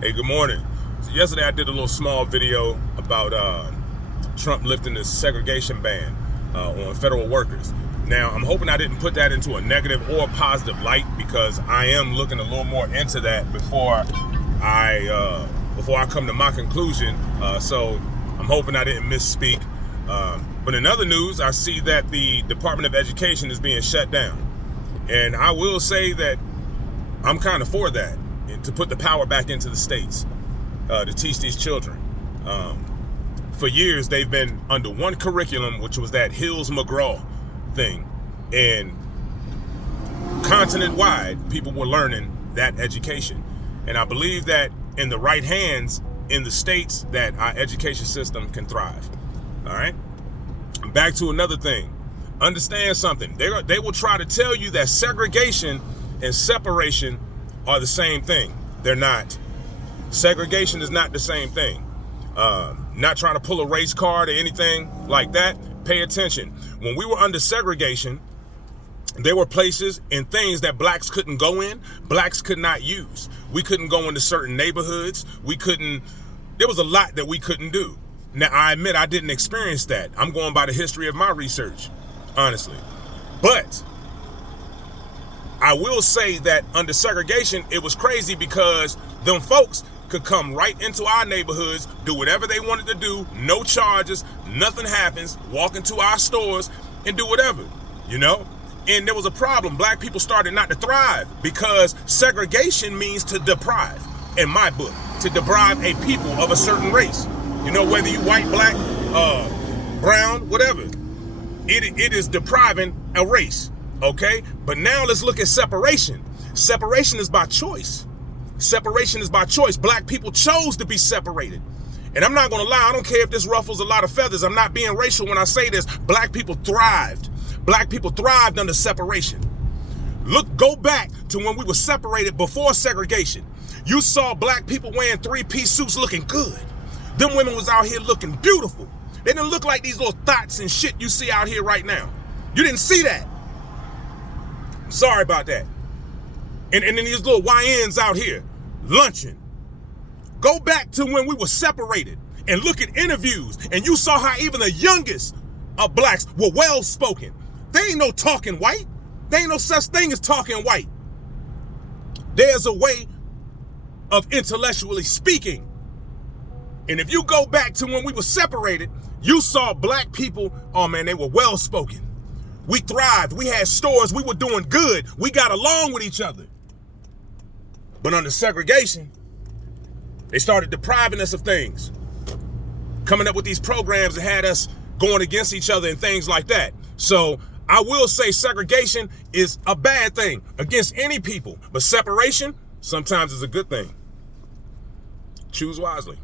Hey, good morning. So yesterday I did a little small video about Trump lifting the segregation ban on federal workers. Now, I'm hoping I didn't put that into a negative or positive light, because I am looking a little more into that before I come to my conclusion. So I'm hoping I didn't misspeak. But in other news, I see that the Department of Education is being shut down. And I will say that I'm kind of for that, to put the power back into the states to teach these children. For years, they've been under one curriculum, which was that Hills-McGraw thing. And continent-wide, people were learning that education. And I believe that in the right hands, in the states, that our education system can thrive. All right? Back to another thing. Understand something. They will try to tell you that segregation and separation are the same thing. They're not. Segregation is not the same thing. Not trying to pull a race card or anything like that. Pay attention. When we were under segregation, there were places and things that blacks couldn't go in, blacks could not use. We couldn't go into certain neighborhoods. There was a lot that we couldn't do. Now, I admit I didn't experience that. I'm going by the history of my research, honestly. But I will say that under segregation, it was crazy, because them folks could come right into our neighborhoods, do whatever they wanted to do, no charges, nothing happens, walk into our stores and do whatever, you know? And there was a problem. Black people started not to thrive, because segregation means to deprive, in my book, to deprive a people of a certain race. You know, whether you white, black, brown, whatever, it is depriving a race. Okay, but now let's look at separation. Separation is by choice. Separation is by choice. Black people chose to be separated. And I'm not gonna lie, I don't care if this ruffles a lot of feathers. I'm not being racial when I say this. Black people thrived. Black people thrived under separation. Go back to when we were separated before segregation. You saw black people wearing three-piece suits looking good. Them women was out here looking beautiful. They didn't look like these little thoughts and shit you see out here right now. You didn't see that. Sorry about that. And then these little YNs out here lunching. Go back to when we were separated and look at interviews, and you saw how even the youngest of blacks were well-spoken. There ain't no talking white. There ain't no such thing as talking white. There's a way of intellectually speaking. And if you go back to when we were separated, you saw black people, oh man, they were well-spoken. We thrived. We had stores. We were doing good. We got along with each other. But under segregation, they started depriving us of things, coming up with these programs that had us going against each other and things like that. So I will say segregation is a bad thing against any people, but separation sometimes is a good thing. Choose wisely.